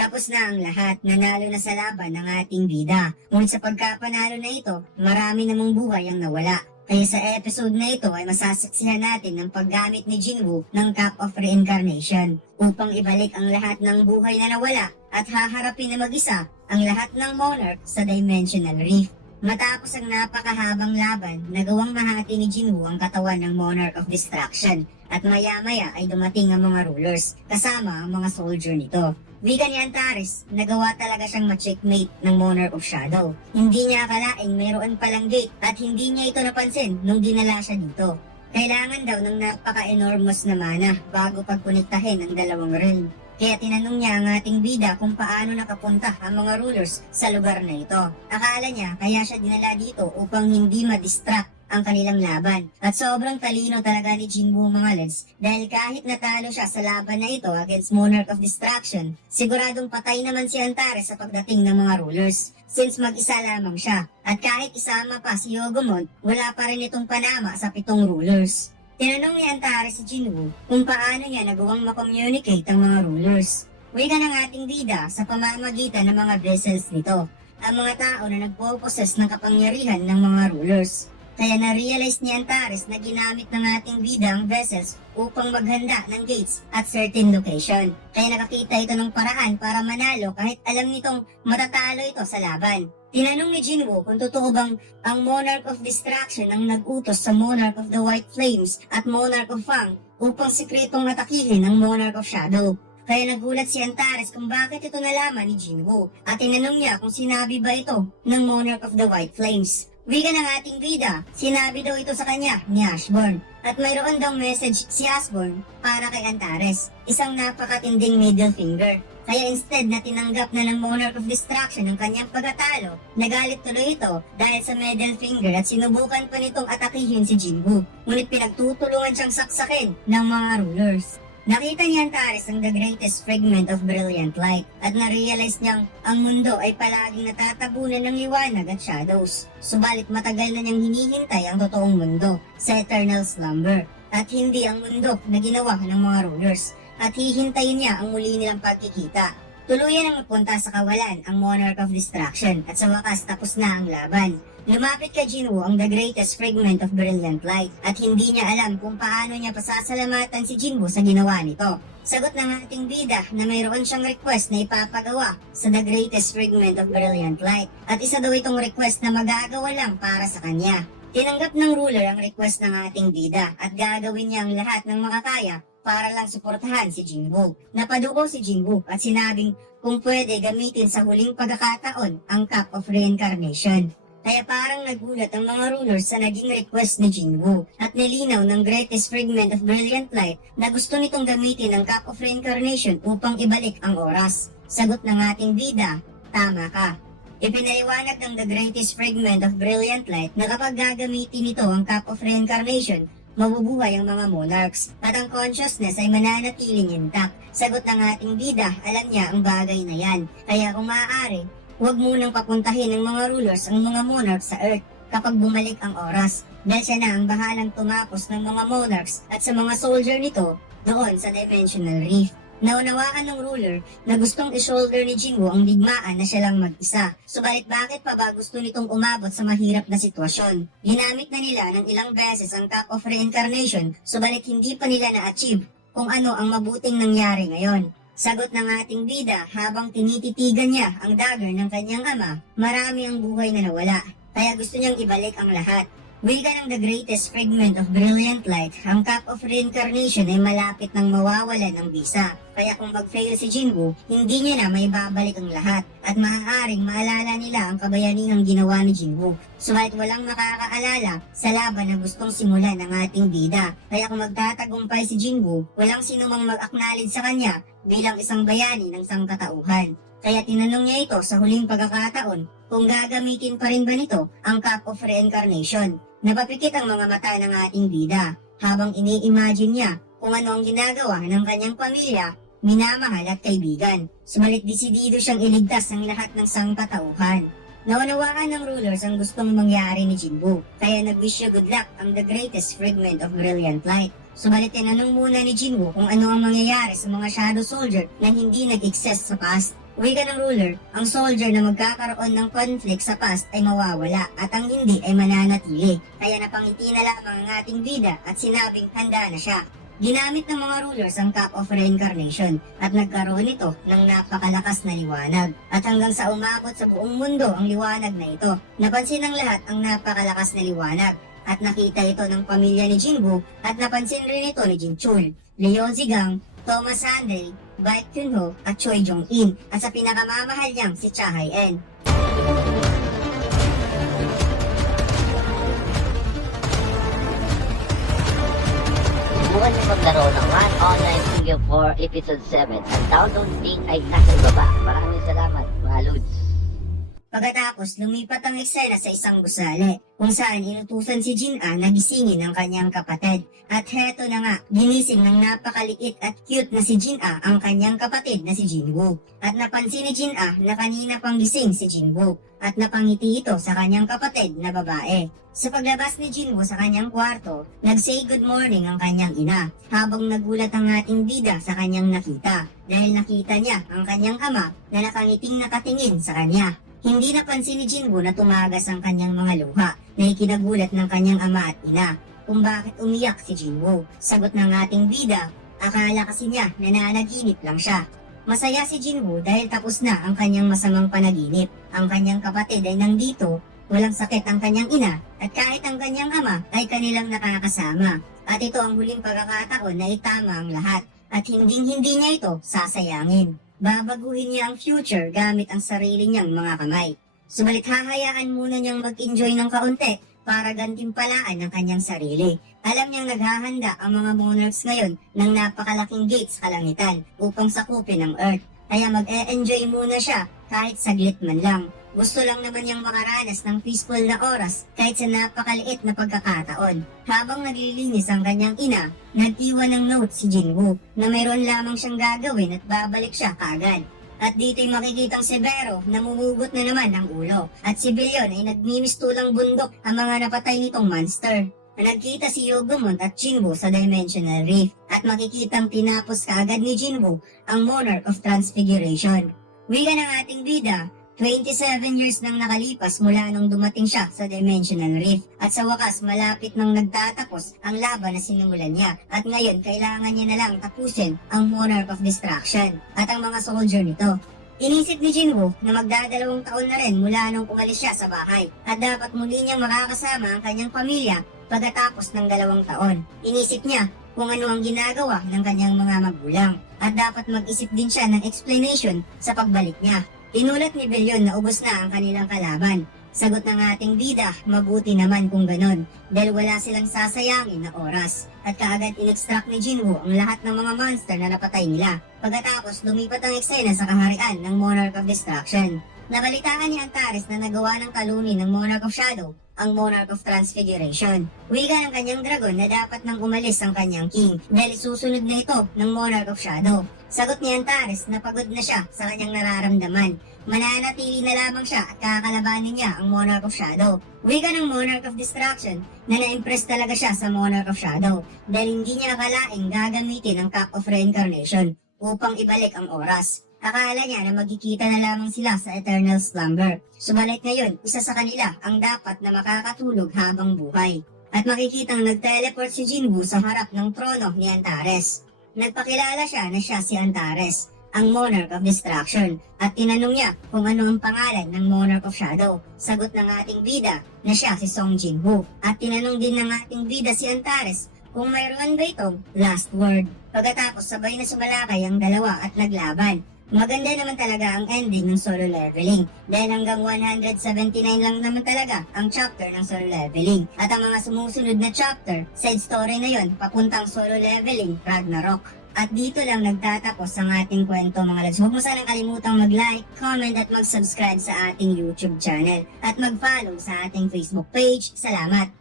Tapos na ang lahat, nanalo na sa laban ng ating bida. Ngunit sa pagkapanalo na ito, marami namang buhay ang nawala. Kaya sa episode na ito ay masasaksihan natin ng paggamit ni Jinwoo ng Cup of Reincarnation upang ibalik ang lahat ng buhay na nawala at haharapin na mag-isa ang lahat ng Monarch sa Dimensional Rift. Matapos ang napakahabang laban, nagawang mahati ni Jinwoo ang katawan ng Monarch of Destruction at maya-maya ay dumating ang mga rulers kasama ang mga soldier nito. Wika ni Antares, nagawa talaga siyang ma-checkmate ng Monarch of Shadow. Hindi niya akalaing mayroon palang gate at hindi niya ito napansin nung dinala siya dito. Kailangan daw ng napaka-enormous na mana bago pagkonektahin ang dalawang realm. Kaya tinanong niya ang ating bida kung paano nakapunta ang mga rulers sa lugar na ito. Akala niya kaya siya dinala dito upang hindi ma-distract ang kanilang laban. At sobrang talino talaga ni Jinwoo mga Lens dahil kahit natalo siya sa laban na ito against Monarch of Destruction, siguradong patay naman si Antares sa pagdating ng mga rulers since mag-isa lamang siya. At kahit isama pa si Yogomon, wala pa rin itong panama sa 7 rulers. Tinanong ni Antares si Jinwoo kung paano niya nagawang makommunicate ang mga rulers. Wika ng ating bida sa pamamagitan ng mga vessels nito, ang mga tao na nagpo-possess ng kapangyarihan ng mga rulers. Kaya na-realize ni Antares na ginamit ng ating bida ang vessels upang maghanda ng gates at certain location. Kaya nakakita ito ng paraan para manalo kahit alam nitong matatalo ito sa laban. Tinanong ni Jinwoo kung totoo bang ang Monarch of Destruction ang nag-utos sa Monarch of the White Flames at Monarch of Fang upang sikretong atakihin ang Monarch of Shadow. Kaya nagulat si Antares kung bakit ito nalaman ni Jinwoo at tinanong niya kung sinabi ba ito ng Monarch of the White Flames. Wika ng ating bida, sinabi daw ito sa kanya ni Ashburn at mayroon daw message si Ashburn para kay Antares, isang napakatinding middle finger. Kaya instead na tinanggap na ng Monarch of Destruction ang kanyang pagkatalo, nagalit tuloy ito dahil sa middle finger at sinubukan pa nitong atakihin si Jinwoo. Ngunit pinagtutulungan siyang saksakin ng mga rulers. Nakita ni Antares ang the greatest fragment of brilliant light at na-realize niyang ang mundo ay palaging natatabunan ng liwanag at shadows. Subalit matagal na niyang hinihintay ang totoong mundo sa eternal slumber at hindi ang mundo na ginawa ng mga rulers at hihintayin niya ang muli nilang pagkikita. Tuluyan ang mapunta sa kawalan ang Monarch of Destruction at sa wakas tapos na ang laban. Lumapit kay Jinwoo ang the greatest fragment of brilliant light at hindi niya alam kung paano niya pasasalamatan si Jinwoo sa ginawa nito. Sagot ng ating bida na mayroon siyang request na ipapagawa sa the greatest fragment of brilliant light at isa daw itong request na magagawa lang para sa kanya. Tinanggap ng ruler ang request ng ating bida at gagawin niya ang lahat ng makakaya para lang suportahan si Jinwoo. Napaduko si Jinwoo at sinabing kung pwede gamitin sa huling pagkakataon ang Cup of Reincarnation. Kaya parang nagulat ang mga rulers sa naging request ni Jinwoo at nilinaw ng greatest fragment of brilliant light na gusto nitong gamitin ang Cup of Reincarnation upang ibalik ang oras. Sagot ng ating bida, tama ka. Ipinaliwanag ng the greatest fragment of brilliant light na kapag gagamitin nito ang Cup of Reincarnation, mabubuhay ang mga monarchs at ang consciousness ay mananatiling intact. Sagot ng ating bida, alam niya ang bagay na yan. Kaya kung maaari, huwag munang papuntahin ng mga rulers ang mga monarchs sa Earth kapag bumalik ang oras dahil siya na ang bahalang tumapos ng mga monarchs at sa mga soldier nito doon sa Dimensional Rift. Naunawaan ng ruler na gustong i-shoulder ni Jinwoo ang digmaan na siya lang mag-isa. Subalit bakit pa ba gusto nitong umabot sa mahirap na sitwasyon? Ginamit na nila ng ilang beses ang Cup of Reincarnation subalit hindi pa nila na-achieve kung ano ang mabuting nangyari ngayon. Sagot ng ating bida habang tinititigan niya ang dagger ng kanyang ama, marami ang buhay na nawala. Kaya gusto niyang ibalik ang lahat. Wika ng the greatest fragment of brilliant light, ang Cup of Reincarnation ay malapit nang mawawalan ng bisa. Kaya kung mag-fail si Jinwoo, hindi niya na may babalik ang lahat at maaaring maalala nila ang kabayanihang ginawa ni Jinwoo. Subalit walang makakaalala sa laban na gustong simulan ng ating bida. Kaya kung magtatagumpay si Jinwoo, walang sinumang mag-acknowledge sa kanya bilang isang bayani ng sangkatauhan. Kaya tinanong niya ito sa huling pagkakataon kung gagamitin pa rin ba nito ang Cup of Reincarnation. Napapikit ang mga mata ng ating bida habang ini-imagine niya kung ano ang ginagawa ng kanyang pamilya, minamahal at kaibigan. Subalit desidido siyang iligtas ang lahat ng sangkatauhan. Naunawaan ng rulers ang gustong mangyari ni Jinwoo, kaya nag-wish good luck ang the greatest fragment of brilliant light. Subalit tinanong muna ni Jinwoo kung ano ang mangyayari sa mga shadow soldier na hindi nag-exist sa past. Wika ng ruler, ang soldier na magkakaroon ng conflict sa past ay mawawala at ang hindi ay mananatili. Kaya napangiti na lamang ang ating bida at sinabing handa na siya. Ginamit ng mga rulers ang Cup of Reincarnation at nagkaroon ito ng napakalakas na liwanag. At hanggang sa umabot sa buong mundo ang liwanag na ito, napansin ng lahat ang napakalakas na liwanag. At nakita ito ng pamilya ni Jinwoo at napansin rin ito ni Jinchul, Leo Zigang, Thomas Hanley, Baek Kyunho at Choi Jong-in at sa pinakamamahal niyang si Cha Hae-en. Subukan niyo maglaro ng One Online Studio 4 Episode 7. Ang download link ay nasa ibaba. Maraming salamat, mga Lods. Pagkatapos, lumipat ang eksena sa isang gusali, kung saan inutusan si Jin-a na gisingin ang kanyang kapatid. At heto na nga, ginising ng napakaliit at cute na si Jin-a ang kanyang kapatid na si Jinwoo. At napansin ni Jin-a na kanina pang gising si Jinwoo, at napangiti ito sa kanyang kapatid na babae. Sa paglabas ni Jinwoo sa kanyang kwarto, nag-say good morning ang kanyang ina, habang nagulat ang ating bida sa kanyang nakita, dahil nakita niya ang kanyang ama na nakangiting nakatingin sa kanya. Hindi napansin ni Jinwoo na tumagas ang kanyang mga luha na ikinagulat ng kanyang ama at ina kung bakit umiyak si Jinwoo. Sagot ng ating bida, akala kasi niya na nanaginip lang siya. Masaya si Jinwoo dahil tapos na ang kanyang masamang panaginip. Ang kanyang kapatid ay nandito, walang sakit ang kanyang ina at kahit ang kanyang ama ay kanilang nakakasama. At ito ang huling pagkakataon na itama ang lahat at hinding-hindi niya ito sasayangin. Babaguhin niya ang future gamit ang sarili niyang mga kamay. Subalit hahayaan muna niyang mag-enjoy ng kaunti para gantimpalaan ang kanyang sarili. Alam niyang naghahanda ang mga monarchs ngayon ng napakalaking gates sa kalangitan upang sakupin ang Earth. Kaya mag-e-enjoy muna siya kahit saglit man lang. Gusto lang naman niyang makaranas ng peaceful na oras kahit sa napakaliit na pagkakataon. Habang naglilinis ang kanyang ina, nag-iwan ng note si Jinwoo na mayroon lamang siyang gagawin at babalik siya kaagad. At dito'y makikitang si Vero na mumugot na naman ang ulo. At si Billion ay nagmimistulang bundok ang mga napatay nitong monster. Nagkita si Yogumon at Jinwoo sa Dimensional Rift at makikitang tinapos kaagad ni Jinwoo ang Monarch of Transfiguration. Wika ng ating bida, 27 years nang nakalipas mula nung dumating siya sa Dimensional Rift at sa wakas malapit nang nagtatapos ang laban na sinimulan niya at ngayon kailangan niya na lang tapusin ang Monarch of Destruction at ang mga soldier nito. Inisip ni Jinwoo na magdadalawang taon na rin mula nung umalis siya sa bahay at dapat muli niyang makakasama ang kanyang pamilya pagkatapos ng 2 taon. Inisip niya kung ano ang ginagawa ng kanyang mga magulang at dapat mag-isip din siya ng explanation sa pagbalik niya. Inulat ni Billion na ubos na ang kanilang kalaban. Sagot ng ating bida, mabuti naman kung ganon, dahil wala silang sasayangin na oras. At kaagad in-extract ni Jinwoo ang lahat ng mga monster na napatay nila. Pagkatapos, lumipat ang eksena sa kaharian ng Monarch of Destruction. Nabalitaan ni Antares na nagawa ng talunin ng Monarch of Shadow ang Monarch of Transfiguration. Wika ng kanyang dragon na dapat nang umalis ang kanyang king dahil susunod na ito ng Monarch of Shadow. Sagot ni Antares na pagod na siya sa kanyang nararamdaman. Mananatili na lamang siya at kakalabanin niya ang Monarch of Shadow. Wika ng Monarch of Destruction na na-impress talaga siya sa Monarch of Shadow dahil hindi niya akalaing gagamitin ang Cup of Reincarnation upang ibalik ang oras. Akala niya na magkikita na lamang sila sa Eternal Slumber. Subalit ngayon, isa sa kanila ang dapat na makakatulog habang buhay. At makikitang nag-teleport si Jinwoo sa harap ng trono ni Antares. Nagpakilala siya na siya si Antares, ang Monarch of Destruction, at tinanong niya kung ano ang pangalan ng Monarch of Shadow. Sagot ng ating bida na siya si Song Jinwoo. At tinanong din ng ating bida si Antares kung mayroon ba itong last word. Pagkatapos sabay na sumalakay ang dalawa at naglaban. Maganda naman talaga ang ending ng solo leveling dahil hanggang 179 lang naman talaga ang chapter ng solo leveling. At ang mga sumusunod na chapter, side story na yon papuntang solo leveling Ragnarok. At dito lang nagtatapos ang ating kwento mga lads. Huwag mo sanang kalimutang mag-like, comment at mag-subscribe sa ating YouTube channel at mag-follow sa ating Facebook page. Salamat!